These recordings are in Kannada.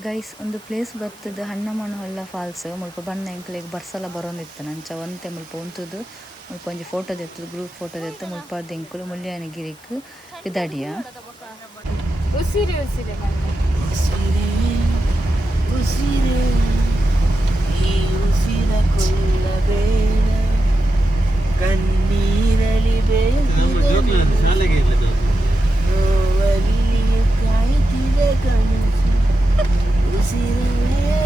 ಗೈಸ್ ಒಂದು ಪ್ಲೇಸ್ ಬರ್ತದೆ ಹಣ್ಣಮಣ್ಣು ಹೊಳ್ಳ ಫಾಲ್ಸ್ ಮುಲ್ಪ ಬಣ್ಣ ಎಂಕ್ಲೆಗ್ ಬರ್ಸಲ ಬರೋಂದಿತ್ತು ನಂಚ ಒಂತೆ ಮುಲ್ಪ ಉಂತುದು ಮುಲ್ಪ ಒಂಜಿ ಫೋಟೋ ತೆತ್ತದು ಗ್ರೂಪ್ ಫೋಟೋ ತೆತ್ತು ಮುಲ್ಪ ಎಂಕುಲು ಮುಳ್ಳಿಯಾನಗಿರಿಕ್ ಪಿದಾಡಿಯ ಉಸಿರಿ ಉಸಿರಿ ಉಸಿರೇ ಈ ಉಸಿರ ಕೊಲ್ಲಬೇಡ ಕಣ್ಣೀರಲಿ ನೋವಲ್ಲಿ ಕಾಯ್ತಿದ ಕನಸು ಉಸಿರೇ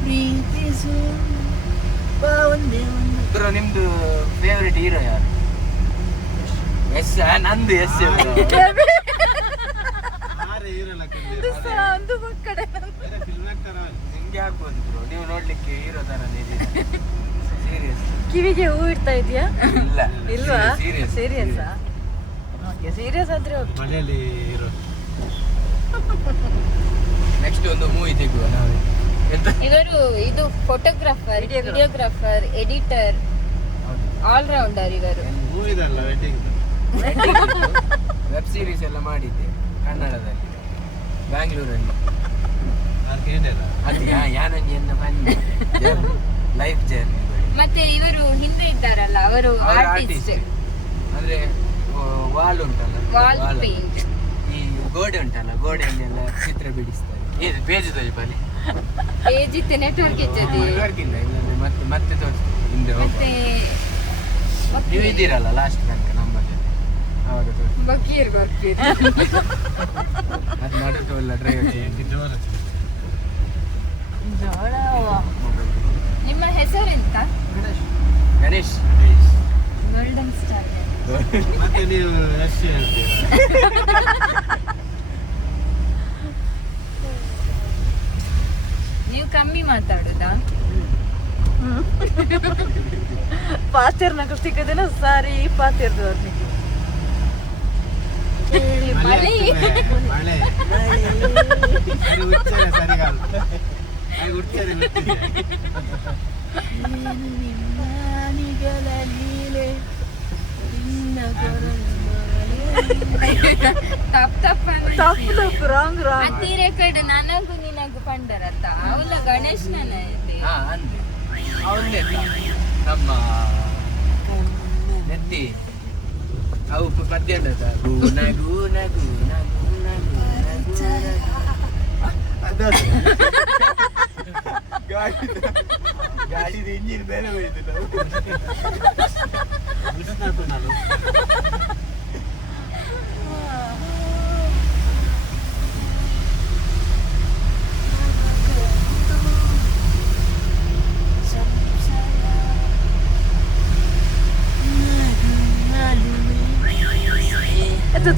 ಪ್ರೀತಿಸು ಒಂದೇ ಒಂದು. ನಿಮ್ದು ಫೇವ್ರೆಟ್ ಹೀರೋ ಯಾರು? ಎಸ್ ನಂದು ಎಸ್ ನಿಮ್ಗೆ ಹಾಕ್ಬೋದು ಬ್ರೋ, ನೀವು ನೋಡ್ಲಿಕ್ಕೆ ಹೀರೋ ತರ ಸೀರಿಯಸ್. ಕಿವಿಗೆ ಹೂ ಇಡ್ತಾ ಇದೆಯಾ? ಇಲ್ಲ ಇಲ್ವಾ? ಸೀರಿಯಸ್ ಸೀರಿಯಸ್ ಸೀರಿಯಸ್ ಆದ್ರೆ ಮನೆಯಲ್ಲಿ ಇರೋ ನೆಕ್ಸ್ಟ್ ಒಂದು ಮೂವಿ ತೆಗುವ ನಾವೇ. ಎಂತ ಇವರು ಇದು photographer, videographer, editor, all rounder ಇವರು. ಮೂವಿದಲ್ಲ ವೆಡ್ಡಿಂಗ್ ವೆಬ್ ಸೀರೀಸ್ ಎಲ್ಲ ಮಾಡಿದ್ದೆ ಕನ್ನಡದಲ್ಲಿ ಬ್ಯಾಂಗ್ಳೂರಲ್ಲಿ. ಅದು ಯಾನೊಂದು ಎನ್ನ ಬನ್ನಿ ಲೈಫ್ ಜರ್ನಿ. ಮತ್ತೆ ಇವರು ಹಿಂದೆ ಇದ್ದಾರಲ್ಲ ಅವರು ಆರ್ಟಿಸ್ಟ್, ಅಂದ್ರೆ ವಾಲ್ ಉಂಟಲ್ಲ, ವಾಲ್ ಪೇಂಟ್, ಈ ಗೋಡೆ ಉಂಟಲ್ಲ, ಗೋಡೆಯನ್ನೆಲ್ಲ ಚಿತ್ರ ಬಿಡಿಸ್ತಾರೆ. ಇದು ಪೇಜ್ ಬಲಿ ಪೇಜ್ ಇತ್ತು, ನೆಟ್ವರ್ಕ್ ಇರ್ತದೆ. ನೆಟ್ವರ್ಕ್ ಇಲ್ಲ, ಇಲ್ಲಾಂದ್ರೆ ಮತ್ತೆ ತೋರಿಸ್ತಾರೆ ಹಿಂದೆ ಮತ್ತೆ ನೀವು ಇದ್ದೀರಲ್ಲ ಲಾಸ್ಟ್ ತನಕ ನಮ್ಮ ಜೊತೆ, ಅವಾಗ ತೋರಿಸ್ತಾರೆ. ಬಕೀರ್ ಬರ್ತೀರಿ. ಅದು ಮಾಡೋಲ್ಲ ಡ್ರೈವರ್. ನಿಮ್ಮ ಹೆಸರೆಂತ? ಗಣೇಶ್. Golden star. ಮತ್ತೆ ನೀವು ರಶ್ಯ ನೀವು ಕಮ್ಮಿ ಮಾತಾಡುದಾ? ಪಾತಿರ್ನಾಗ ಸಿಕ್ಕದೇನ ಸಾರಿ ಪಾತಿರ್ದವ್ರು ಮಳೆ ಮಳೆ ಸರಿಗಾಲ ತಪ್ಪು ರಾಂಗ್ ರಾಂಗ್ ಹತ್ತಿರ ಕಡೆ ನನಗೂ ನಿನಗೂ ಪಂಡರತ್ತ ಅವಳ ಗಣೇಶನ ಇದೆ. ಅಂದೆ ಅವಳೇ ನಮ್ಮ ನೆತ್ತಿ ಅವು ಮಧ್ಯಾಹ್ನ ಗೂನ ಗೂನ ಗೂನ ಗೂನ ಗೂನ ಗಾಡಿದ ಇಂಜಿನ್ ಬೇರೆ ಹೋಯ್ತು ನಾವು.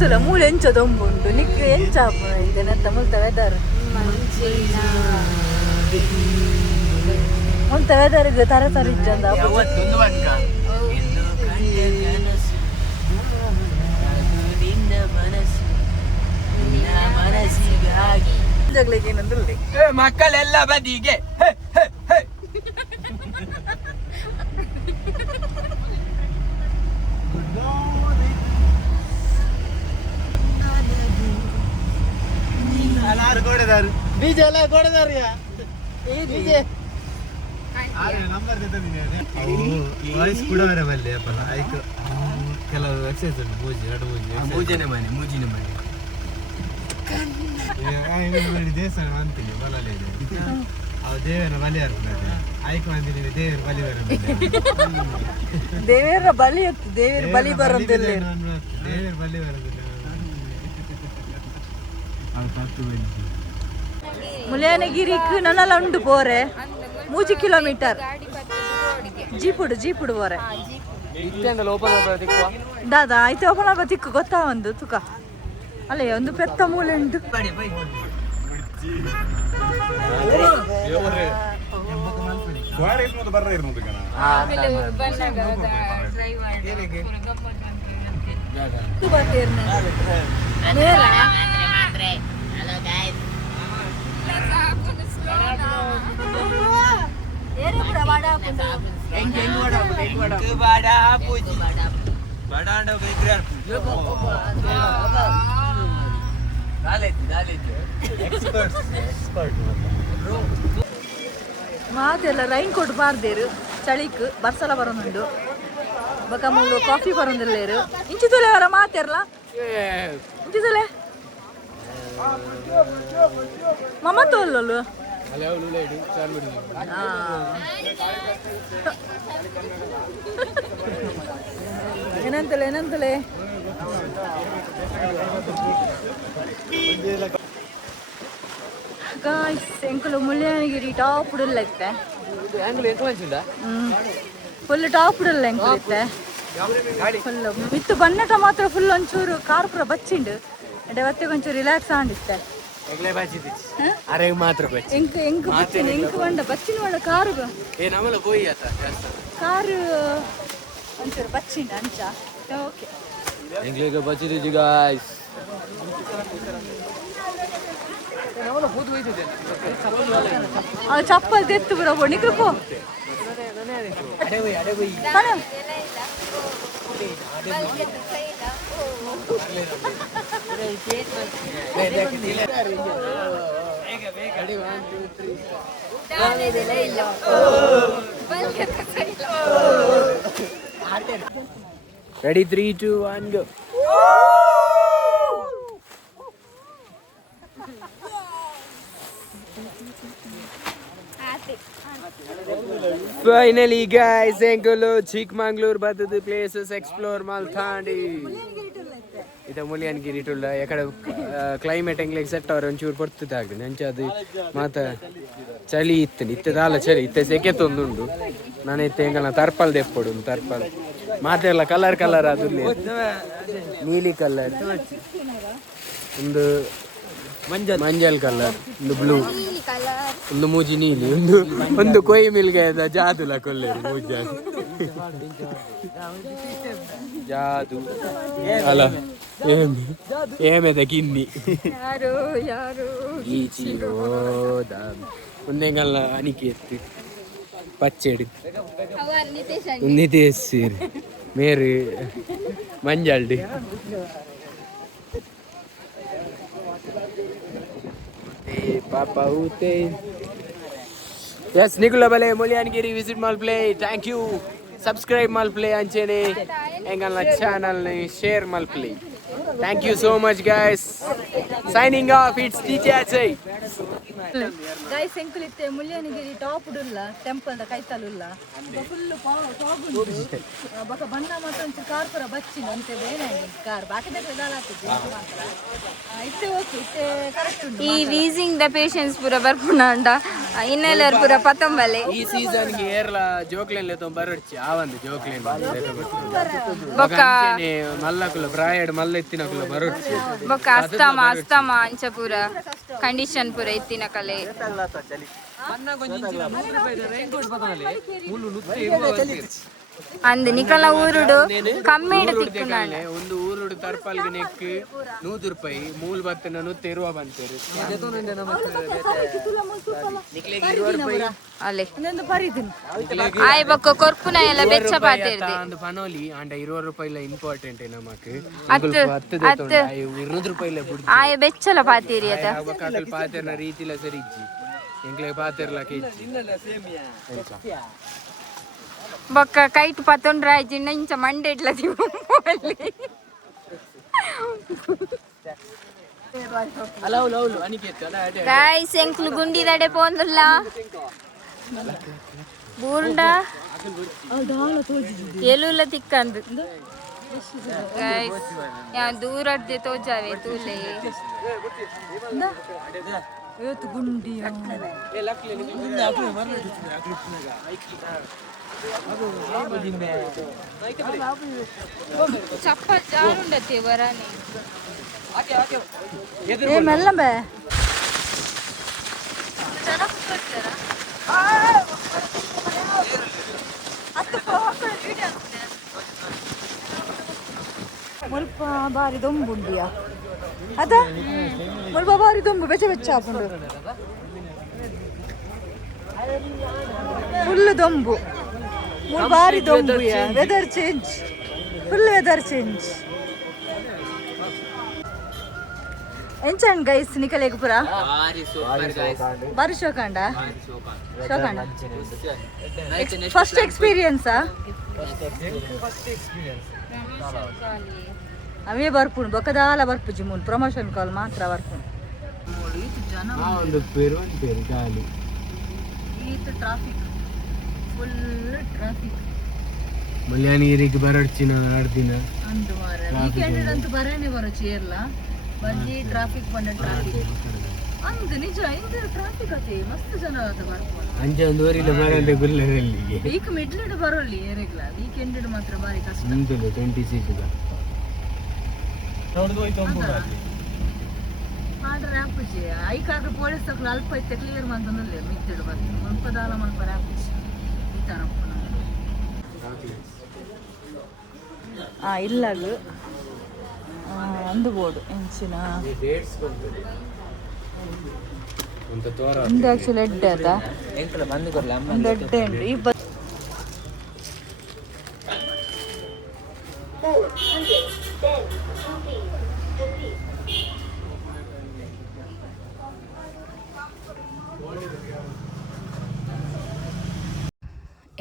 ತುಲ ಮೂಲೆ ಎಂಚದೊಂಬುಂಟು ನಿಕ್ಕು ಎಂಚಾಪ ಇದೆನಂತ ಮುಲ್ತ ವೆದರ್ ಮುಲ್ತ ವೆದರ್ಗೆ ತರ ತರ ಇಜ್ಜಂದ ಯಾವತ್ತೊಂದು ಅನ್ಕ ಎಂದು ಕಂಡ ಕನಸು ಅದು ನಿನ್ನ ಮನಸ್ಸು, ನಿನ್ನ ಮನಸ್ಸಿಗಾಗಿ ಜಗ್ಲಿಗೆ ಏನಂದ್ರಲ್ಲಿ ಮಕ್ಕಳೆಲ್ಲ ಬದಿಗೆ. ಕೊಡದಾರು ಬೀಜ ಎಲ್ಲ ಕೊಡದಾರು ನಂಬರ್ ವಾಯ್ಸ್ ಕೊಡವರೆ ಬಲ್ಲೆ ಅಪ್ಪನ ಆಯ್ಕ ಕೆಲವು ಎಕ್ಸೈಸ್ ಉಂಟು ಮೂಜಿ ಎರಡು ಮೂಜಿನ ಮನೆ ದೇವಸ್ಥಾನ ಅಂತೀನಿ ಬಲಲೆ ಅವು ದೇವರ ಬಲಿ ಇರ್ತದೆ ಆಯ್ಕೆ ಬಂದಿದ್ದೀವಿ ದೇವರ ಬಲಿ ದೇವರ ಬಲಿ ಇತ್ತು, ದೇವರ ಬಲಿ ಬರೋದಿಲ್ಲ, ದೇವರ ಬಲಿ ಬರೋದಿಲ್ಲ. ಮುಳಿಯಾನಗಿರಿക്ക് ನನ್ನಲ್ಲ ಉಂಟು ಪೋರೆ 3 ಕಿಲೋಮೀಟರ್ ಜೀಪುಡು ಪೋರೆ ದಾದಾ ಐತೆ ಓಪನ್ ಆಗ ತಿಕ್ಕು ಗೊತ್ತಾ ಒಂದು ತುಕ ಅಲ್ಲೇ ಒಂದು ಪೆತ್ತ ಮೂಲೆ ಉಂಟು. ಮಾತೆಲ್ಲ ರೈನ್ ಕೋಟ್ ಬಾರ್ದೇರು ಚಳಿಕ್ ಬರ್ಸಲ ಬರೋನುಂಡು ಬಕ ಮೂಲು ಕಾಫಿ ಬರೋದಿಲ್ಲೇರು ಇಂಚಿತುಲೆ ಅವರ ಮಾತೆರ್ಲ ಇಂಚಿತುಲೆ ಮಮ್ಮ ತೋಲ್ಲಲು ಏನಂತಲೇ ಗಾಯ್ಸ್ ಎಂಕುಲು ಮುಳ್ಳ್ಯಾನಗಿರಿ ಟಾಪ್ ಉಡಲ್ಲ ಇತ್ತೆ ಫುಲ್ ಟಾಪ್ ಉಡಲ್ಲ ಎಂಕುಲಿತ್ತೆ ಫುಲ್ ಮಿತ್ತು ಬನ್ನಟ ಮಾತ್ರ ಫುಲ್ ಒಂಚೂರು ಕಾರ್ ಪುರ ಬಚ್ಚಿಂಡು ಅಡೆ ಒತ್ತಿಗೆ ಒಂಚೂರು ರಿಲ್ಯಾಕ್ಸ್ ಆಗಿತ್ತೆ ಎಂಕ್ ಬಂಡ ಬಚ್ಚಿನ ಮಾಡ ಕಾರು ಕಾರು ಒಂಚೂರು ಬಚ್ಚಿಂಡು ಅಂಚ ಓಕೆ ಚಪ್ಪಲ್ ತೆತ್ತು ಬರೋ ನಿಕ್ಕು Ready, 3, 2, 1, go. Finally, guys, Engulu, Chikmagalur, the places explore Malthandi. It's a Mulyanagiri to the climate and set or on your Portag, and the Mata Chali, Itala Chali, the Seketundu, Nanetanga, Tarpal de Podum, Tarpal. Mate la color adulli neeli color ಒಂದು ಮಂಜಲ್ ಕಲರ್ ಒಂದು ಬ್ಲೂ ಒಂದು ಮೂಜಿ ನೀಲಿ ಒಂದು ಕೊಯ್ ಮಿಲ್ಗೆ ಜಾದುಲ ಕೊಲ್ಲೇರು ಮೂಜ ಜಾದು ಅಲ್ಲ ಏಮೆದ ಕಿನ್ನಿ ಈಚಿ ಹೋದ ಒಂದೆಂಗಲ್ಲ ಅನಿಕೆತ್ತು ಪಚ್ಚೆಡಿ ನಿತೇಶ್ ಮೇರು ಮಂಜಲ್ಡಿ Papa Ute. Yes, Nicola Bale, Mulyanagiri, visit Malplay. Thank you. Subscribe Malplay Anchene. Engala channel, share Malplay. Thank you so much, guys. Signing off, it's TJ. Guys ಎಂಕುಲಿತ್ತೆ ಮುಳ್ಳ್ಯಾನಗಿರಿ ಟಾಪ್ ಉಡುಲ್ಲ ಟೆಂಪಲ್ ಕೈತಲುಲ್ಲ ಫುಲ್ ಪಾಗುಂಡು ಬಕ ಬಣ್ಣ ಮಾತ್ರ ಒಂಚೂರು ಕಾರ್ ಪುರ ಬಚ್ಚಿನ ಅಂತೆ ಬೇನೆ ಕಾರ್ ಬಾಕಿ ಇದಾಗ್ತದೆ ಇತ್ತೆ ಓಕೆ ಇತ್ತೆ ಕರೆಕ್ಟ್ ಉಂಟು ಈ ವೀಸಿಂಗ್ ದ ಪೇಷನ್ಸ್ ಪೂರ ಬರ್ಪುಣ ಅಂಡ ಇನ್ನೆಲ್ಲರ ಪೂರ ಪತಂಬಲೆ ಈ ಸೀಸನ್ ಗೆ ಏರ್ಲ ಜೋಕ್ಲೆನ್ ಲೆತೊ ಬರಡ್ಚಿ ಆವಂದು ಜೋಕ್ಲೆನ್ ಬೊಕ್ಕ ಮಲ್ಲಕುಲ ಪ್ರಾಯಡ್ ಮಲ್ಲೆತ್ತಿನಕುಲ ಬರಡ್ಚಿ ಬೊಕ್ಕ ಅಸ್ತಮ ಅಂಚ ಪೂರ ಕಂಡೀಷನ್ ಪೂರ ಇತ್ತಿನ ಕಲೆ ಅಂದ್ ನಿಕಲ ಊರುಡು ಕಮ್ಮಿ ತಿಕ್ಕುನಾಳೆ ಒಂದು ಊರುಡು ತರ್ಪಲ್ಗೆ ನೆಕ್ 100 ರೂಪಾಯಿ ಮೂಲ ಬತ್ತನ 100 ರೂಪಾಯಿ ಬಂತೇರು ಅಲೆ ಆಯ್ ಬೊಕ್ಕ ಕೊರ್ಪುನ ಎಲ್ಲ ಬೆಚ್ಚ ಪಾತಿರ್ದೆ ಅಂದ್ ಪನೋಲಿ ಅಂಡ 20 ರೂಪಾಯಿ ಇಲ್ಲ ಇಂಪಾರ್ಟೆಂಟ್ ನಮಕ್ 20 ರೂಪಾಯಿ ಇಲ್ಲ ಬುಡ್ ಆಯ್ ಬೆಚ್ಚಲ ಪಾತಿರಿ ಅದ ಬಕಲ್ ಪಾತಿರ್ನ ರೀತಿಲ ಸರಿಜ್ಜಿ ಎಂಕ್ಲೆ ಪಾತಿರ್ಲ ಕೇಜ್ಜಿ ಬೊಕ್ಕ ಕೈಟ್ ಪತ್ತೊಂಡ್ರ ಆಯ್ಜಿಂಡ ಇಂಚ ಮಂಡೆ ಇಟ್ಲ ಗೈಸ್ ಎಂಕ್ಲು ಗುಂಡಿದಡೆ ಪೋಂದುಲ್ಲ ಬೂರ್ಂಡ ಎಲುಲ್ಲ ತಿಕ್ಕಂದು ಗೈಸ್ ಯಾ ದೂರದ್ದೆ ತೋಜಾವೆ ತೂಲೆ ಗುಂಡಿ ಚಪ್ಪಲ್ ಜಾರುಂಡತ್ತೆ ವರಾನೆ ಮೆಲ್ಲಂಬೆ ಮುಲ್ಪ ಬಾರಿ ದೊಂಬುಂಡಿಯ ಅದ ಮುಲ್ಪ ಬಾರಿ ದೊಂಬು ಬೆಚ್ಚ ಬೆಚ್ಚ ಹಾಕೊಂಡು ಫುಲ್ ದೊಂಬು ಬಾರಿ ದೊಂಬು weather change full weather change ಎಂಚಂಡ್ ಗೈಸ್ ನಿಕಲೇಗ ಪುರ ಭಾರಿ ಸೂಪರ್ ಗೈಸ್ ಬಾರಿ ಶೋಕಾಂಡ ಶೋಕಾಂಡ ಭಾರಿ ಫಸ್ಟ್ ಎಕ್ಸ್ಪೀರಿಯನ್ಸಾ ಅವೇ ಬರ್ಪುಣು ಬೊಕದಾಲ ಬರ್ಪುಜಿ ಮೂಲು ಪ್ರಮೋಷನ್ ಕಾಲ್ ಮಾತ್ರ ಬರ್ಪುಣು ಜನ ಒಂದು ಪೇರು ಖಾಲಿ ಈತ ಟ್ರಾಫಿಕ್ ಫುಲ್ ಟ್ರಾಫಿಕ್ ಮುಲ್ಯಾನಗಿರಿಗೆ ಬರೋಡ್ಚಿನ ದಿನ ಅಂದು ಮಾರ ವೀಕೆಂಡ್ ಅಂತೂ ಬರೇನೆ ಬರೋ ಚೇರ್ಲ ಬಜ್ಜಿ ಟ್ರಾಫಿಕ್ ಬಂದ ಟ್ರಾಫಿಕ್ ಅಂದು ನಿಜ ಇಂದು ಟ್ರಾಫಿಕ್ ಅತಿ ಮಸ್ತ್ ಜನ ಆತ ಬರ್ಕೊಂಡು ಅಂಚೆ ಒಂದು ಊರಿಲ್ಲ ಬರೋದೆ ಗುಲ್ಲರಲ್ಲಿಗೆ ವೀಕ್ ಮಿಡ್ಲಿಡ್ ಬರೋಲ್ಲಿ ಏರೆಗ್ಲ ವೀಕೆಂಡ್ ಮಾತ್ರ ಬಾರಿ ಕಷ್ಟ ನಿಂತಿಲ್ಲ 20 ಸೀಟ್ ಆರ್ಡರ್ ಆಪುಜಿ ಐಕಾಗ ಪೊಲೀಸ್ ತಕ್ಲು ಅಲ್ಪ ಐತೆ ಕ್ಲಿಯರ್ ಮಾಡ್ತಂದಲ್ಲೇ ಮಿತ್ತಿಡು ಬರ್ತೀನಿ ಮುಲ್ಪದಾಲ ಮಲ್ಪರ ಆಪುಜಿ ಈ ಥರ ಇಲ್ಲಾಗ ಅಂದು ಬೋರ್ಡು ಎಂಚಿನ ಒಂದು ಆ್ಯಕ್ಚುಲಿ ಎಡ್ಡೆ ಆತ ಒಂದು ಎಡ್ಡೆ ಉಂಟು ಈ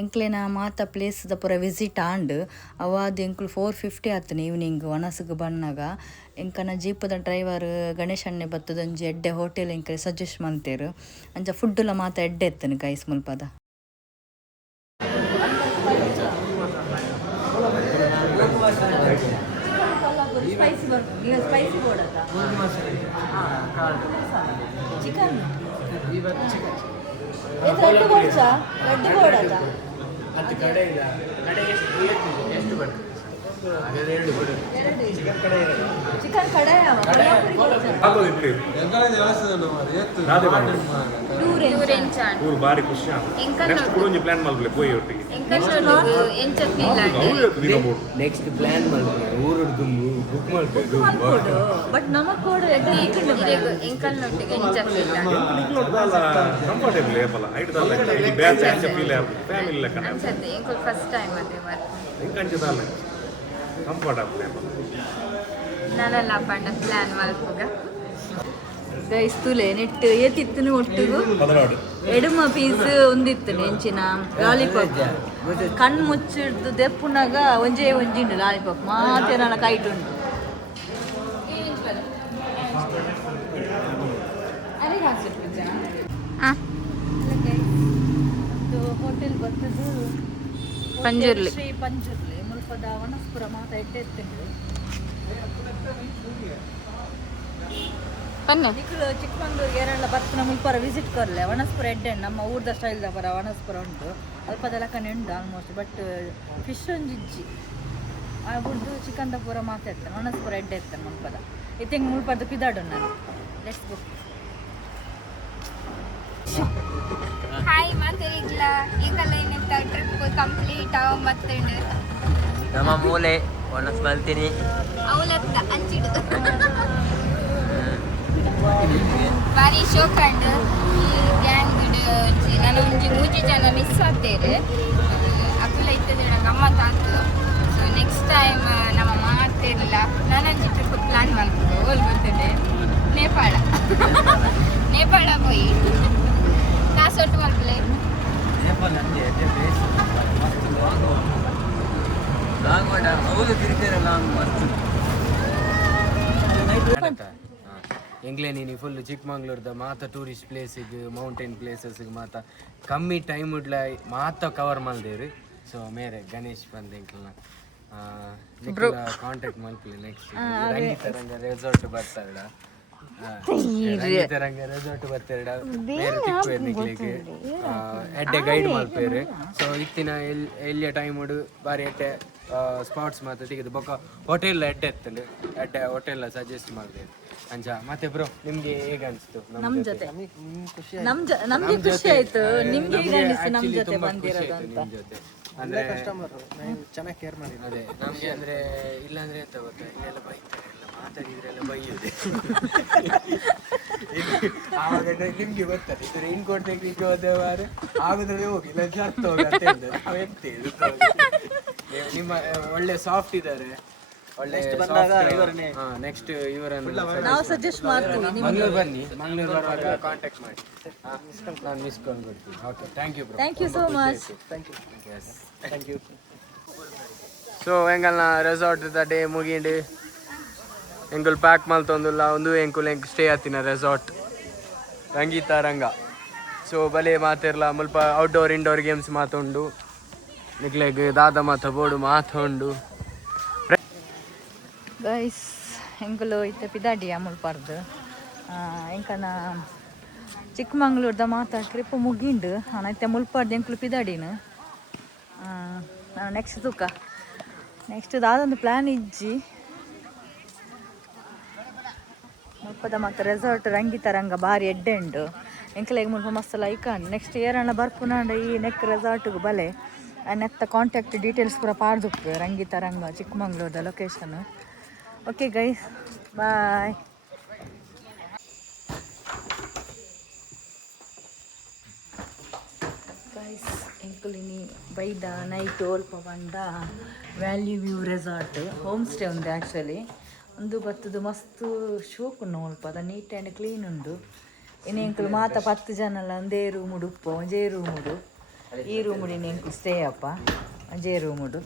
ಎಂಕ್ಲೆನ ಮಾತ ಪ್ಲೇಸ್ದ ಪೂರ ವಿಸಿಟ್ ಆಂಡ್ ಅವಾದ ಎಂಕ್ಲು 450 ಆತನ ಈವ್ನಿಂಗ್ ವನಸ್ಗೆ ಬಣ್ಣಾಗ ಎಂಕನ ಜೀಪದ ಡ್ರೈವರ್ ಗಣೇಶ್ ಅಣ್ಣೆ ಬತ್ತದೊಂಜಿ ಎಡ್ಡೆ ಹೋಟೆಲ್ ಎಂಕ್ಲೆ ಸಜೆಸ್ಟ್ ಮಂತೇರು ಅಂಚ ಫುಡ್ಡುಲ ಮಾತ ಎಡ್ಡೆ ಎತ್ತನು ಗೈಸ್ ಮುಲ್ಪದ ಚಿಕನ್ ಅದು ಕಡೆ ಇಲ್ಲ ಕಡೆ ಎಷ್ಟು ಬರ್ತದೆ ಚಿಕನ್ ಕಡೆ ಬಾರಿ ಖುಷಿ ಪ್ಲಾನ್ ಮಾಡ್ಲಿ ಪೋಯಿ ಒಟ್ಟಿಗೆ ನೆಕ್ಸ್ಟ್ ಪ್ಲಾನ್ ಮಾಡ್ತಾರೆ ಊರು ಬುಕ್ ಮಾಡ್ಬೇಕು ಬಟ್ ನಮಗ್ ಕೂಡ ಕಂಫರ್ಟೇಬಲ್ ಏಪಲ್ಲ ಐಟದಲ್ಲ ಬ್ಯಾಚ್ ಫೀಲ್ ಫ್ಯಾಮಿಲಿ ಲೆಕ್ಕ ಫಸ್ಟ್ ಟೈಮ್ ಅದೇ ಇಂಕಂಚದಲ್ಲ ಕಂಫರ್ಟಬಲ್ ಏಪಲ್ಲ ನಾನೆಲ್ಲ ಪಂಡ ಪ್ಲಾನ್ ಮಲ್ಪುಗ ಗೈಸ್ ತುಲೆ ನೆಟ್ ಏತಿತ್ತನು ಒಟ್ಟಿಗೂ ಎಡುಮ ಪೀಸ್ ಒಂದಿತ್ತು ಎಂಚಿನ ಲಾಲಿಪಾಪ್ ಕಣ್ಣು ಮುಚ್ಚಿಡ್ದು ದೆಪ್ಪುನಾಗ ಒಂಜೇ ಒಂಜಿಂಡು ಲಾಲಿಪಾಪ್ ಮಾತೆ ನನ್ನ ಕೈಟುಂಡು ಹೋಟೆಲ್ ಬರ್ತದು ಪಂಜುರ್ಲಿ ಶ್ರೀ ಪಂಜುರ್ಲಿ ಮುಲ್ಪದ ವನಸ್ಪುರ ಮಾತ ಎಡ್ಡೆ ಎತ್ತಿಂಡು ನಿಖಿಲು ಚಿಕ್ಕಮಂಗ್ಳೂರಿಗೆ ಏರೆಲ್ಲ ಬರ್ತನ ಮುಲ್ಪರ ವಿಸಿಟ್ ಕೊರ್ಲೆ ವನಸ್ಪುರ ಎಡ್ಡೆ ನಮ್ಮ ಊರ್ದ ಸ್ಟೈಲ್ದ ಪರ ವನಸ್ಪುರ ಉಂಟು ಅಲ್ಪದ ಲೆಕ್ಕನೆ ಉಂಟು ಆಲ್ಮೋಸ್ಟ್ ಬಟ್ ಫಿಶ್ ಒಂಜಿಜ್ಜಿ ಆ ಬುಡ್ದು ಚಿಕನ್ದ ಪೂರ ಮಾತಾಡ್ತಾನೆ ವನಸ್ಪುರ ಎಡ್ಡೆ ಎತ್ತಾನೆ ಮುಲ್ಪದ ಇತ್ತಿಂಗ್ ಮುಲ್ಪದ ಪಿದಾಡು ನಾನು ಲೆಟ್ಸ್ ಗೋ ಹಾಯ್ ಮಾತಾಡಿಗ್ಲ ಈಗಲ್ಲ ಏನಂತ ಟ್ರಿಪ್ ಕಂಪ್ಲೀಟ್ ಆಗ ಮತ್ತೆ ನಮ್ಮ ಮೂಲೆ ಒಣಸ್ ಮಲ್ತೀನಿ ಅವಲತ್ತ ಅಂಚಿಡು ಬಾರಿ ಶೋಕಂಡು ಈ ಗ್ಯಾಂಗ್ ನಾನು ಒಂಜಿ 3 ಜನ ಮಿಸ್ ಆಗ್ತೇವೆ ಅಕ್ಕಲ ಇತ್ತದ ಗಮ್ಮತ್ ಆಯ್ತು ಸೊ ನೆಕ್ಸ್ಟ್ ಟೈಮ್ ನಮ್ಮ ಮಾಡ್ತಿರಲಿಲ್ಲ ನಾನೊಂಜಿ ಟ್ರಿಪ್ ಪ್ಲಾನ್ ಮಾಡ್ಬೋದು ಹೋಲ್ ಬರ್ತದೆ ನೇಪಾಳ ನೇಪಾಳ ಹೋಗಿ ಕಾಸೊಟ್ಟು ಮಲ್ಪಲೆ ಎಂಗ್ಲೇ ನೀನು ಫುಲ್ ಚಿಕ್ಕಮಂಗ್ಳೂರ್ದ ಮಾತ ಟೂರಿಸ್ಟ್ ಪ್ಲೇಸಿಗೆ ಮೌಂಟೇನ್ ಪ್ಲೇಸಸ್ಗೆ ಮಾತ ಕಮ್ಮಿ ಟೈಮ್ ಉಡ್ಲ ಮಾತ ಕವರ್ ಮಲ್ದೇವ್ರಿ ಸೊ ಮೇರೆ ಗಣೇಶ್ ಬಂದ ಎಂಕ್ಲನ ಕಾಂಟ್ಯಾಕ್ಟ್ ಮಲ್ಪಲಿ ನೆಕ್ಸ್ಟ್ ರಂಗಿತರಂಗ ರೆಸಾರ್ಟ್ ಬರ್ತಾಡ ರಂಗಿತರಂಗ ರೆಸಾರ್ಟ್ ಬರ್ತಾಡ ಬೇರೆ ತಿಕ್ಕೋರ್ನಿಕ್ಲಿಗೆ ಎಡ್ಡೆ ಗೈಡ್ ಮಲ್ಪೇರು ಸೊ ಇತ್ತಿನ ಎಲ್ಲಿಯ ಟೈಮ್ ಉಡು ಬಾರಿ ಎಡ್ಡೆ ಸ್ಪಾಟ್ಸ್ ಮಾತ್ರ ತೆಗೆದು ಬೊಕ್ಕ ಹೋಟೆಲ್ ಎಡ್ಡೆ ಎತ್ತಲು ಎಡ್ಡೆ ಹೋಟೆಲ್ ಸಜೆಸ್ಟ್ ಮಾಡ್ತೇವೆ ಅಂಚ ಮತ್ತೆ ಬ್ರೋ ನಿಮ್ಗೆ ಹೇಗೆ ಅನಿಸ್ತು ನಮ್ ಜೊತೆ ನಮ್ಗೆ ಖುಷಿ ಆಯ್ತು ನಿಮ್ಗೆ ಹೇಗೆ ಅನಿಸ್ತು ನಮ್ ಜೊತೆ ಬಂದಿರೋದು ಅಂತ ನಿಮ್ ಜೊತೆ ಅಂದ್ರೆ ಚೆನ್ನಾಗಿ ಕೇರ್ ಮಾಡಿ ಅದೇ ನಮ್ಗೆ ಅಂದ್ರೆ ಇಲ್ಲಾಂದ್ರೆ ಎಂತ ಗೊತ್ತಾ ಇಲ್ಲೆಲ್ಲ ಬೈತಾರೆ ಎಲ್ಲ ಮಾತಾಡಿದ್ರೆಲ್ಲ ಬೈಯೋದೆ ಆವಾಗ ನಿಮ್ಗೆ ಗೊತ್ತಲ್ಲ ಇದು ರೈನ್ ಕೋಟ್ ತೆಗಿಲಿಕ್ಕೆ ಹೋದವಾರ ಆಗುದ್ರೆ ಹೋಗಿ ಇಲ್ಲ ಜಾಸ್ತಿ ಹೋಗಿ ಅಂತ ಹೇಳಿದ್ರೆ ನಾವು ಎತ್ತೇವೆ ನಿಮ್ಮ ಒಳ್ಳೆ ಸಾಫ್ಟ್ ಇದ್ದಾರೆ ಒಳ್ಳೆ ನೆಕ್ಸ್ಟ್ ಇವರನ್ನು ನಾವು ಸಜೆಸ್ಟ್ ಮಾಡ್ತೀವಿ ಮಂಗಳೂರು ಬನ್ನಿ, ಮಂಗಳೂರು ಬರುವಾಗ ಕಾಂಟ್ಯಾಕ್ಟ್ ಮಾಡಿ. ನಾನು ಮಿಸ್ ಕಾಲ್ ಕೊಡ್ತೀನಿ. Okay, thank you so much. Thank you. So ಎಂಗಲ್ನ ರೆಸಾರ್ಟ್ ಡೇ ಮುಗಿಂಡು ಎಂಕುಲು ಪ್ಯಾಕ್ ಮಲ್ತೊಂದುಲ್ಲ ಒಂದು ಎಂಕುಲು ಸ್ಟೇ ಆತಿನ ರೆಸಾರ್ಟ್ ರಂಗೀತ ರಂಗ. ಸೊ ಬಲೆ ಮಾತಿರ್ಲ ಮುಲ್ಪ ಔಟ್ಡೋರ್ ಇಂಡೋರ್ ಗೇಮ್ಸ್ ಮಾತುಂಡು ನಿಕ್ಲೆಗ್ ದಾದ ಮಾತ ಬೋಡು ಮಾತುಂಡು. ಗೈಸ್ ಎಂಕುಲು ಇತ್ತೆ ಪಿದಾಡಿಯ ಮುಲ್ಪಾರ್ದು ಎಂಕನ ಚಿಕ್ಕಮಂಗ್ಳೂರ್ದ ಮಾತಾ ಟ್ರಿಪ್ ಮುಗಿಂಡು ನಾನು ಇತ್ತೆ ಮುಲ್ಪಾರ್ದು ಎಂಕುಲು ಪಿದಾಡಿನ ನೆಕ್ಸ್ಟ್ ತೂಕ ನೆಕ್ಸ್ಟ್ ದಾದೊಂದು ಪ್ಲ್ಯಾನ್ ಇಜ್ಜಿ ಮುಲ್ಪದ ಮತ್ತು ರೆಸಾರ್ಟ್ ರಂಗಿತ ರಂಗ ಭಾರಿ ಎಡ್ಡೆ ಉಂಡು ಎಂಕಲೆಗ್ ಮುಲ್ಪ ಮಸ್ತ್ ಲೈಕ್ ಅಂಡು ನೆಕ್ಸ್ಟ್ ಏರಣ್ಣ ಬರ್ಪುನಾಂಡ ಈ ನೆಕ್ ರೆಸಾರ್ಟ್ಗೆ ಬಲೆ ನೆತ್ತ ಕಾಂಟ್ಯಾಕ್ಟ್ ಡೀಟೇಲ್ಸ್ ಪೂರ ಪಾಡ್ದುಪ್ಪು ರಂಗಿತ ರಂಗ ಚಿಕ್ಕಮಂಗ್ಳೂರ್ದ location. Okay guys, bye. Guys ಎಂಕುಲಿನಿ ಬೈದ ನೈಟ್ ಓಲ್ಪ ಬಂಡ valley view resort home stay ಉಂಡು. ಆ್ಯಕ್ಚುಲಿ ಒಂದು ಬತ್ತದು ಮಸ್ತ್ ಶೋಕ್ ಉಂಡು ಮುಲ್ಪ ನೀಟ್ ಆ್ಯಂಡ್ ಕ್ಲೀನ್ ಉಂಡು. ಇನ್ನು ಎಂಕುಲು ಮಾತ 10 ಜನಲ ಒಂದೇ ರೂಮುಡು ಉಪ್ಪ ಒಂಜೇ ರೂಮುಡು ಈ ರೂಮುಡಿನ ಎಂಕುಲು ಸ್ಟೇ ಅಪ್ಪ ಒಂಜೇ ರೂಮುಡು.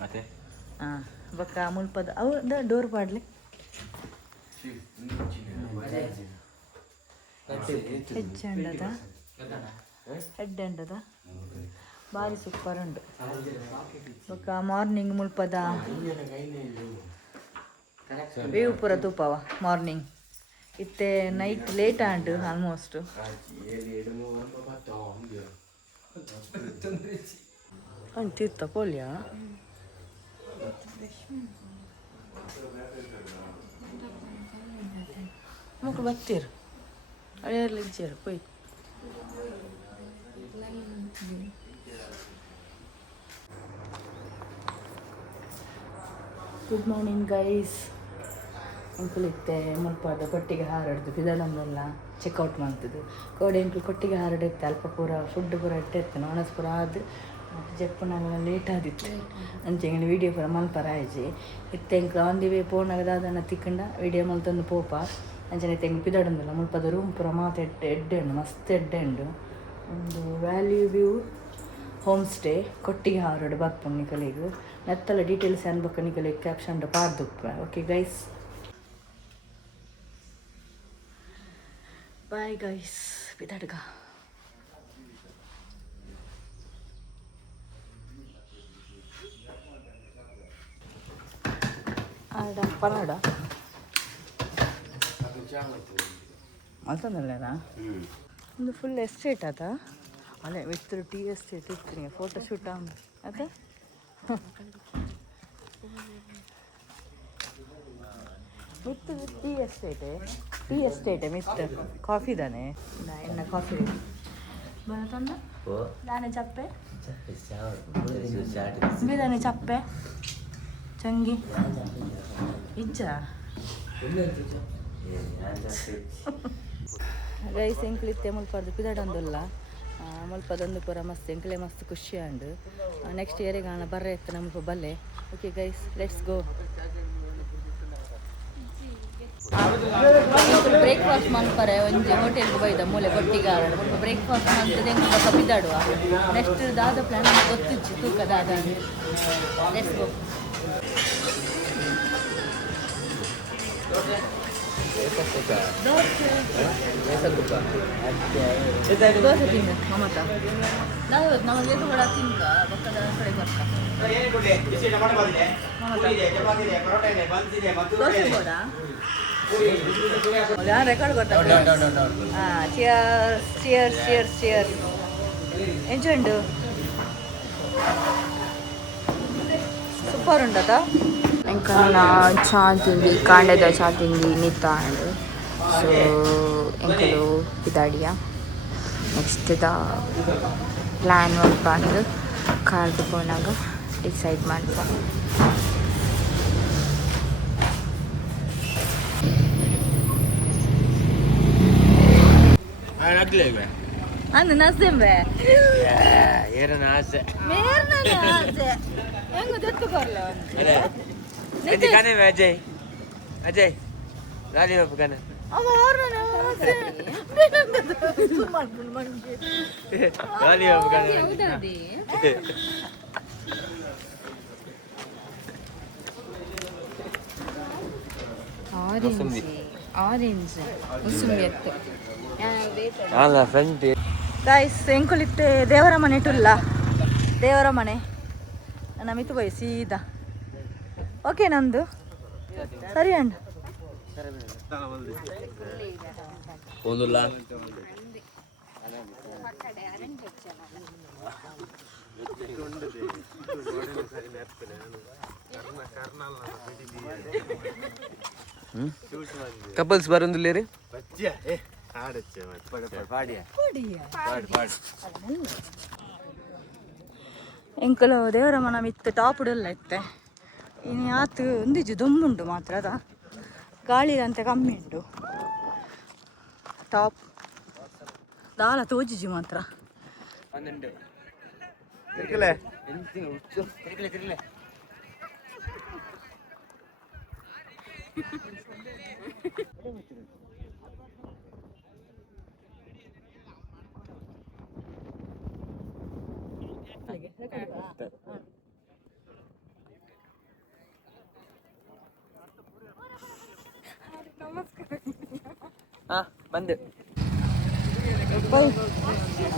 ಹಾಂ ಬೊಕ್ಕ ಮುಲ್ಪದ ಅವು ಡೋರ್ ಪಾಡ್ಲಿ ಹೆಡ್ ಎಂಡದ ಭಾರಿ ಸೂಪರ್ ಉಂಡು. ಬೊಕ್ಕ ಮಾರ್ನಿಂಗ್ ಮುಲ್ಪದ ವ್ಯೂ ಪೂರ ತೂಪವ ಮಾರ್ನಿಂಗ್ ಇತ್ತೆ ನೈಟ್ ಲೇಟ್ ಆಂಡು ಆಲ್ಮೋಸ್ಟ್. ಅಂತಿತ್ತ ಪೋಲ್ಯ ಮಕ್ಕಳು ಬರ್ತೀರು ಅಳಿಯರ್ಲಿ ಇಜ್ಜೇರು ಪೋಯ್. Good morning guys. ಎಂಕುಲು ಇತ್ತೆ ಮುಲ್ಪದ ಕೊಟ್ಟಿಗೆ ಹಾರಾಡ್ದು ಪಿದಳಂದೆಲ್ಲ ಚೆಕ್ಔಟ್ ಮಾಡ್ತದೆ ಕೋಡೆ ಎಂಕುಲು ಕೊಟ್ಟಿಗೆ ಹಾರಾಡಿತ್ತೆ ಅಲ್ಪ ಪೂರ ಫುಡ್ ಪೂರ ಇಟ್ಟಿರ್ತೆ ನೋಣಸ್ ಪೂರ ಆದು ಮತ್ತು ಜಪ್ಪನಾಗ ಲೇಟ್ ಆದಿತ್ತು ಅಂಚೆ ಎಂಗೆ ವೀಡಿಯೋ ಪೂರ ಮಲ್ಪರ ಆಯ್ಜಿ ಇತ್ತೆ ಎಂಕುಲು ಆನ್ ದಿ ವೇ ಪೋನಾಗ ದಾದನ ತಿಕ್ಕಂಡ ವೀಡಿಯೋ ಮಲ್ತೊಂದು ಪೋಪ ಅಂಚನೆ ಇತ್ತೆ ಎಂಗೆ ಪಿದಡಂದಿಲ್ಲ ಮುಲ್ಪದ ರೂಮ್ ಪೂರ ಮಾತು ಎಡ್ಡೆ ಉಂಡು ಮಸ್ತ್ ಎಡ್ಡೆ ಉಂಡು. ಒಂದು ವ್ಯಾಲ್ಯೂ ವ್ಯೂ ಹೋಮ್ ಸ್ಟೇ ಕೊಟ್ಟಿಗೆ ಹಾರಾಡು ಬರ್ಪುಂಡು ನಿಕಲಿಗೂ ನೆತ್ತಲ ಡೀಟೇಲ್ಸ್ ಅನ್ಬೇಕು ನಿಕಲಿಗೆ ಕ್ಯಾಪ್ಷನ್ ಪಾರ್ದುಪ್ಪ. Okay guys, bye guys. ಪಿದಾಡ್ಗ ಆಡ ಪಲಾಡ ಅಂತಂದಲ್ಲ ಒಂದು ಫುಲ್ ಎಸ್ಟೇಟ್ ಆತ ಅಲ್ಲೇ ವಿತ್ ಟೀ ಎಸ್ಟೇಟ್ ಇತ್ತು ಫೋಟೋ ಶೂಟ್ ಆತ with tea estate mister coffee ತಾನೆ ಎನ್ನ ಕಾಫಿ ಬರತಂದ ದಾನೆ ಚಪ್ಪೆ ಬಿದಾನೆ ಚಪ್ಪೆ ಚಂಗಿ ಇಜ್ಜ ಗೈಸ್ ಎಂಕ್ಲಿತ್ತೆ ಮುಲ್ಪದ್ದು ಪಿದಾಡೊಂದುಲ್ಲ ಮುಲ್ಪದೊಂದು ಪೂರ ಮಸ್ತ್ ಎಂಕ್ಲೆ ಮಸ್ತ್ ಖುಷಿ ಆಂಡು ನೆಕ್ಸ್ಟ್ ಇಯರಿಗೆ ಆಣ ಬರ್ರೆ ಇತ್ತು ನಮಗೆ ಬಲ್ಲೆ. Okay guys, let's go. Breakfast ಮನ್ಪರೆ ಒಂಜಿ ಹೋಟೆಲ್ಗೆ ಬೈದ ಮೂಲೆ ಕೊಟ್ಟಿಗೆ ಬ್ರೇಕ್ಫಾಸ್ಟ್ ಮಂತದೆ ಎಂಕ ಪಿದಾಡುವ ನೆಕ್ಸ್ಟ್ ದಾದ ಪ್ಲಾನ್ ಗೊತ್ತಿಚ್ಚು ತೂಕ ದಾದ. Let's go. ದೋಸೆ ತಿಂದ ಮಮತ ನಮಗೆ ಕೂಡ ತಿಂಕ ಬಕ್ಕದ ಕಡೆ ಬರ್ಕ ದೋಸೆ ಕೂಡ ಯಾರು ರೆಕಾರ್ಡ್ ಕೊಡ್ತಾರೆ. ಹಾಂ, ಚಿಯರ್ಸ್ ಚಿಯರ್ಸ್ ಚಿಯರ್ಸ್ ಚಿಯರ್ಸ್. ಎಂಜುಂಡು ಸೂಪರ್ ಉಂಟದ ಎಂಕಲ್ನ ಚಾ ತಿಂಡಿ ಕಾಂಡದ ಚಾ ತಿಂಡಿ ನಿತ್ತ ಅಂಡು ಸೊ ಎಂಕಲು ಪಿದಾಡಿಯ ನೆಕ್ಸ್ಟ್ ದ ಪ್ಲ್ಯಾನ್ ಒಲ್ಪ ಅಂದು ಕಾರ್ದು ಪೋನಾಗ ಡಿಸೈಡ್ ಮಾಡ್ತ. ಅಂದು ನಸೆಂಬೆ ಏರನ ಆಸೆ ಮೇರ್ನ ಆಸೆ ಹೆಂಗ ದತ್ತು ಕೊರ್ಲ ಅಜಯ್ ಅಜಯ್ ಲಾಲಿಪಾಪ್ ಕಾನೆ ಲಾಲಿಪಾಪ್ ಕಾನೆ ಹೌದೌದು ಆರೆಂಜ್ ಮುಸುಂಬಿ ಎತ್ತು ಅಲ್ಲ ಫ್ರಂಟ್ ಗಾಯ್ಸ್ ಎಂಕುಲಿತ್ತೆ ದೇವರ ಮನೆ ಟುಲ್ಲ ದೇವರ ಮನೆ ನನ್ನ ಮಿತ್ತು ಬೈ ಸೀದಾ ಓಕೆ ನಂದು ಸರಿ ಅಂಡ್ ಒಂದುಲ್ಲ ಕಪಲ್ಸ್ ಬರೊಂದುಲ್ಲೇರಿ ಎಂಕಲು ದೇವರ ಮನ ಮಿತ್ತು ಟಾಪುಡೆಲ್ಲ ಇತ್ತೆ ಇನ್ನು ಆತು ಒಂದಿಜ್ಜು ದೊಂಬುಂಟು ಮಾತ್ರ ಅದ ಗಾಳಿದಂತೆ ಕಮ್ಮಿ ಉಂಟು ಟಾಪ್ ದಾಲ ತೋಜಿಜಿ ಮಾತ್ರ ಬಂದೆ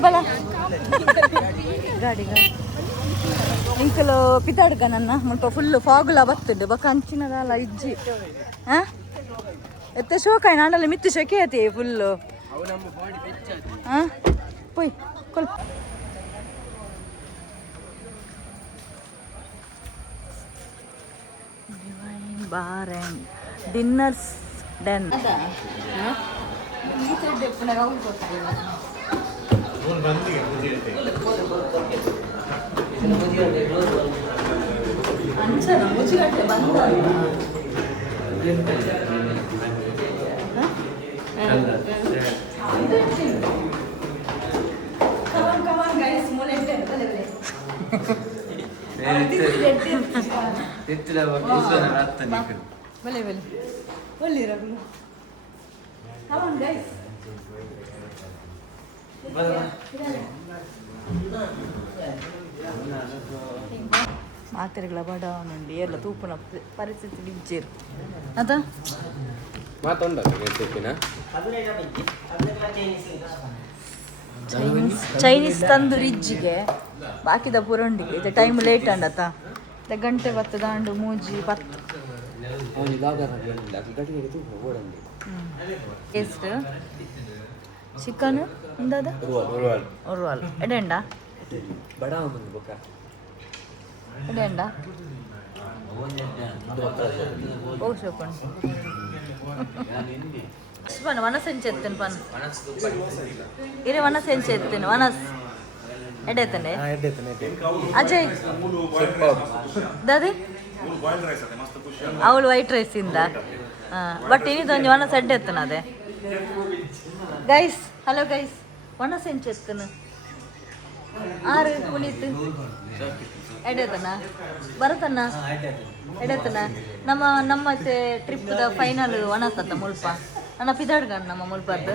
ಬಲ ಗಾಡಿ ಇಂಕಲು ಪಿತಾಡ್ಗ ನನ್ನ ಮುಲ್ಪ ಫುಲ್ಲು ಫಾಗುಲ ಬತ್ತುಂಡು ಬೊಕ್ಕ ಅಂಚಿನದಲ್ಲ ಇಜ್ಜಿ ಹಾಂ ಎತ್ತೆ ಶೋಕಾಯಿ ನಾಡಲ್ಲಿ ಮಿತ್ತು ಶೆಕೆಯತಿ ಫುಲ್ಲು ಹಾಂ ಪೊಯ್ ಕೊಲ್ divine bar and dinners done ಮುಚ್ಚಿಗಟ್ಟೆ ಬಂದ ಬಲೆ ಬಲೆ ಒಳ್ಳಿರಲ್ಲ ಕಮಾನ್ ಗೈಸ್ ಮಾತ್ರೆಗಳ ಬಡವನುಂಡಿ ಎಲ್ಲ ತೂಪುನ ಪರಿಸ್ಥಿತಿ ಇಜ್ಜೇರು ಅದ ಚೈನೀಸ್ ತಂದೂರಿ ಇಜ್ಜಿಗೆ ಬಾಕಿದ ಪುರಂಡಿಗೆ ಇದು ಟೈಮ್ ಲೇಟ್ ಅಂಡತ್ತ ಗಂಟೆ ಬತ್ತು ದಾಂಡು ಮೂಜಿ ಬತ್ತು ಟೇಸ್ಟ್ ಚಿಕನ್ ಉಂದದ ಉರ್ವಾಲ್ ಎಡೆಂಡ ಎಡೆಂಡ ಓ ಶೋಪನ್ ಪನ್ ವನಸ್ ಎಂಚ ಎತ್ತೇನು ಪನ್ ಇರೆ ವನಸ್ ಎಂಚ ಎತ್ತೇನು ವನಸ್ ಎಡೆತನೆ ಅಜಯ್ ದಾದಿ ಅವಳು ವೈಟ್ ರೈಸ್ ಇಂದ ಬಟ್ ಇನ್ನಿದೊಂದು ವನಸ್ ಎಡ್ಡೆ ಎತ್ತನ ಅದೇ ಗೈಸ್ ಹಲೋ ಗೈಸ್ ವನಸ್ ಎಂಚ ಎತ್ತನು ಆರು ಕುಳಿತು ಎಡೆತನ ಬರತನ ಎಡೆತನ ನಮ್ಮ ಟ್ರಿಪ್ದ ಫೈನಲ್ ವನಸತ್ತ ಮುಲ್ಪ ನನ್ನ ಪಿದಾಡ್ಗಣ ನಮ್ಮ ಮುಲ್ಪದ್ದು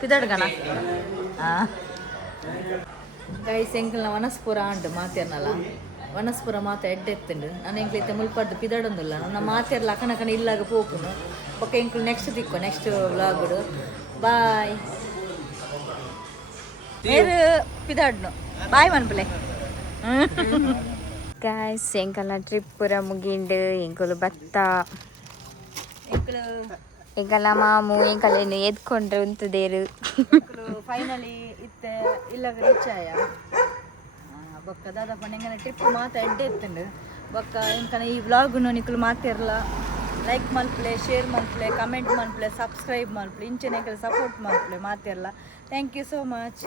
ಪಿದಾಡ್ಗಣ ಹಾಂ ಗೈಸ್ ಎಂಕಲ್ನ ವನಸ್ಪುರ ಆಂಡ್ ಮಾತೇರ್ನಲ್ಲ ವನಸ್ಪುರ ಮಾತ ಎಡ್ಡೆತ್ತುಂಡು ನಾನು ಎಂಕ್ಲೈತೆ ಮುಲ್ಪಡ್ದು ಪಿದಾಡೊಂದುಲ್ಲ ನನ್ನ ಮಾತೇರ್ಲ ಅಕನಕನ ಇಲ್ಲಾಗ ಪೋಪುನು ಒಕ್ಕ ಎಂಕ್ಲು ನೆಕ್ಸ್ಟ್ ದಿಕ್ಕು ನೆಕ್ಸ್ಟ್ ವ್ಲಾಗುಡು ಬಾಯ್ ಬೇರೆ ಪಿದಾಡ್ನು ಬಾಯ್ ಮನ್ಪಲೆ ಗಾಯ್ಸ್ ಎಂಕಲ್ನ ಟ್ರಿಪ್ ಪೂರ ಮುಗಿಂಡು ಎಂಕುಲು ಬತ್ತ ಎಂಕಲ್ನ ಮಾಮು ಎಂಕಲ್ಲೇನು ಎದ್ಕೊಂಡ್ರೆ ಉಂತುದೇರು ಫೈನಲಿ ಇತ್ತೆ ಇಲ್ಲಾಗ ರೀಚ್ ಆಯ ಬೊಕ್ಕ ದಾದಪ್ಪ ಎಂಕನ ಟ್ರಿಪ್ ಮಾತ ಎಡ್ಡೆ ಎತ್ತುಂಡು ಬೊಕ್ಕ ಎಂಕನ ಈ ವ್ಲಾಗ್ನು ನಿಕ್ಕಲು ಮಾತಿರಲ್ಲ ಲೈಕ್ ಮಲ್ಪಲೆ ಶೇರ್ ಮಲ್ಪಲೆ ಕಮೆಂಟ್ ಮಲ್ಪಲೆ ಸಬ್ಸ್ಕ್ರೈಬ್ ಮಲ್ಪಲೆ ಇಂಚೆನ ಎಂಕಲ್ ಸಪೋರ್ಟ್ ಮಲ್ಪಲೆ ಮಾತಿರಲ್ಲ ಥ್ಯಾಂಕ್ ಯು ಸೋ ಮಚ್